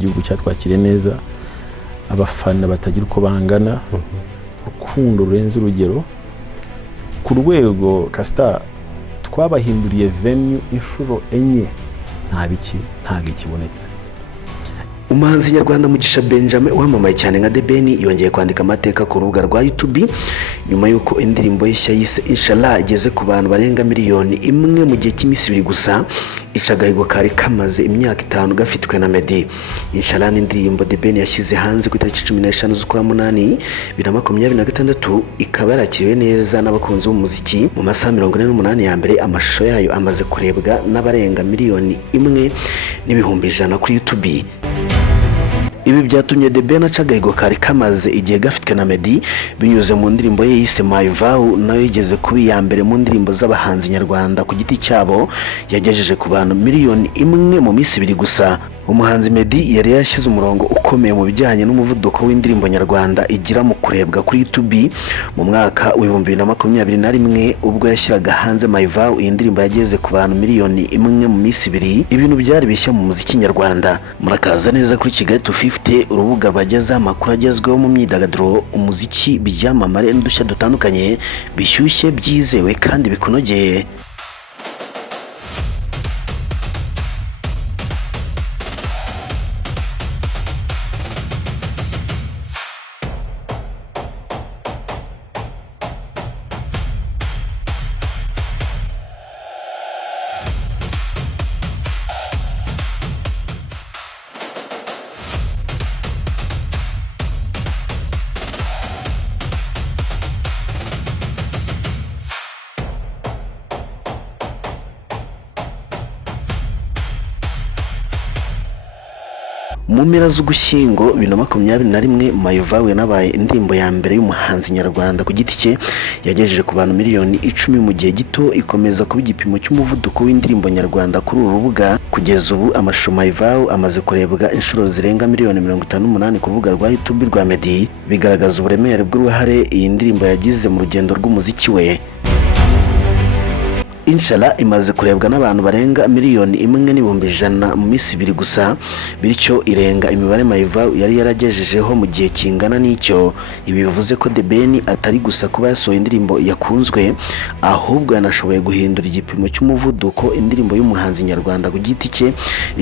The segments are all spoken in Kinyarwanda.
igihugu cyatwakiriye neza, abafana batagira uko bangana, urukundo rurenze urugero ku rwego Castar twabahinduriye venue inshuro enye ntabwo ikibonetse. Umuhanzi nyarwanda Mugisha Benjamin wamamaye cyane nka The Ben yongeye kwandika amateka ku rubuga rwa YouTube nyuma y'uko indirimbo ye yise Inshallah igeze ku bantu barenga miliyoni imwe mu gihe cy'iminsi 2 gusa, ica agahigo kari kamaze imyaka 5 gafitwe na Meddy. Inshallah ni indirimbo The Ben yashyize hanze ku itariki 15 z'ukwa munani 2026, ikaba yarakiriwe neza n'abakunzi b'umuziki. Mu masaha 48 ya mbere amashusho yayo amaze kurebwa n'abarenga miliyoni 1.1 kuri YouTube. Ibi byatumye The Ben aca agahigo kari kamaze igihe gafitwe na Meddy binyuze mu ndirimbo ye yise My Vow, nayo igeze kuba iya mbere mu ndirimbo z'abahanzi nyarwanda ku giti cyabo, yagejeje ku bantu miliyoni 1 mu minsi 2 gusa. Umuhanzi Meddy yari yashyize umurongo ukomeye mu bijyanye n'umuvuduko w'indirimbo nyarwanda igira mu kurebwa kuri YouTube mu mwaka wa 2021 ubwo yashyiraga hanze My Vow. Iyi ndirimbo yageze ku bantu miliyoni 1 mu minsi 2. Ibintu byari bishya mu muziki nyarwanda. Murakaza neza kuri Kigali 250, urubuga bageza amakuru agezweho mu myidagaduro, umuziki, byamamare n'udushya dutandukanye bishyushye, byizewe kandi bikunogeye. Mu mpera z'Ugushyingo 2021 My Vow yanabaye indirimbo ya mbere y'umuhanzi nyarwanda ku giti cye, yagejeje ku bantu miliyoni 10 mu gihe gito, ikomeza kuba igipimo cy'umuvuduko w'indirimbo nyarwanda kuri uru rubuga. Kugeza ubu amashusho My Vow amaze kurebwa inshuro zirenga miliyoni 58 ku rubuga rwa YouTube rwa Meddy, bigaragaza uburemere bw'uruhare iyi ndirimbo yagize mu rugendo rw'umuziki we. Inshallah imaze kurebwa n'abantu barenga miliyoni 1.1 mu minsi 2 gusa, bityo irenga imibare My Vow yari yaragejejeho mu gihe kingana n'icyo. Ibi bivuze ko The Ben atari gusa kuba yasohoye indirimbo yakunzwe, ahubwo yanashoboye guhindura igipimo cy'umuvuduko indirimbo y'umuhanzi nyarwanda ku giti cye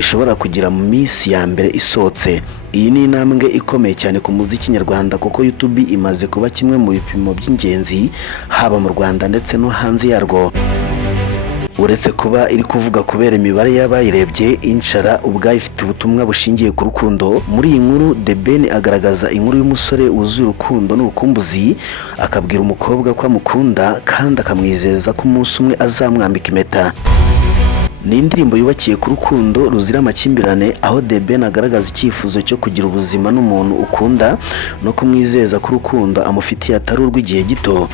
ishobora kugira mu minsi ya mbere isotse. Iyi ni intambwe ikomeye cyane ku muziki nyarwanda kuko YouTube imaze kuba kimwe mu bipimo by'ingenzi haba mu Rwanda ndetse no hanze yarwo. Uretse kuba iri kuvuga kubera imibare y'abayirebye, Inshallah ubwayo ifite ubutumwa bushingiye ku rukundo. Muri iyi nkuru The Ben agaragaza inkuru y'umusore wuzuye urukundo n'urukumbuzi, akabwira umukobwa ko amukunda kandi akamwizeza ko umunsi umwe azamwambika impeta. Ni indirimbo yubakiye ku rukundo ruzira amakimbirane, aho The Ben agaragaza icyifuzo cyo kugira ubuzima n'umuntu ukunda no kumwizeza ko urukundo amufitiye atari urw'igihe gito.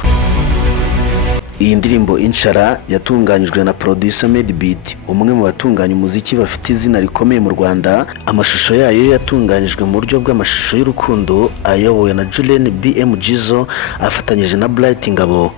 Iyi ndirimbo Inshallah yatunganyijwe na producer Medbeat, umwe mu batunganya umuziki bafite izina rikomeye mu Rwanda. Amashusho yayo yatunganyijwe mu buryo bw'amashusho y'urukundo, ayobowe na Julian BM Jizzo afatanyije na Bright Ngabo.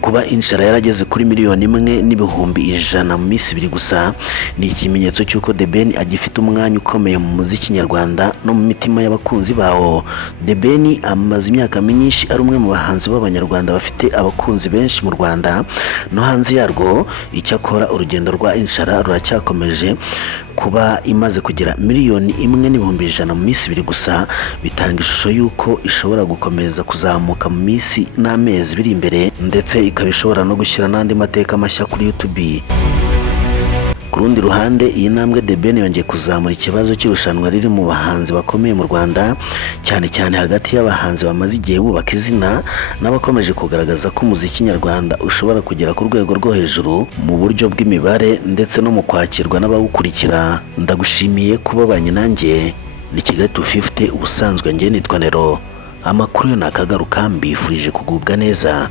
Kuba Inshallah yarageze kuri miliyoni 1.1 mu minsi 2 gusa, ni ikimenyetso cy'uko The Ben agifite umwanya ukomeye mu muziki nyarwanda no mu mitima y'abakunzi bawo. The Ben amaze imyaka myinshi ari umwe mu bahanzi b'abanyarwanda bafite abakunzi benshi mu Rwanda no hanze yarwo. Icyakora urugendo rwa Inshallah ruracyakomeje, kuba imaze kugira miliyoni 1.1 mu minsi 2 gusa bitanga ishusho y'uko ishobora gukomeza kuzamuka mu minsi n'amezi biri imbere, ndetse ikaba ishobora no gushyira n'andi mateka mashya kuri YouTube. Ku rundi ruhande, iyi ntambwe The Ben yongeye kuzamura ikibazo cy'irushanwa riri mu bahanzi bakomeye mu Rwanda, cyane cyane hagati y'abahanzi bamaze igihe bubaka izina n'abakomeje kugaragaza ko umuziki nyarwanda ushobora kugera ku rwego rwo hejuru mu buryo bw'imibare ndetse no mu kwakirwa n'abawukurikira. Ndagushimiye kuba banye nanjye. Ni Kigali 250, ubusanzwe njye nitwa Nero. Amakuru yo nakagaruka, mbifurije kugubwa neza.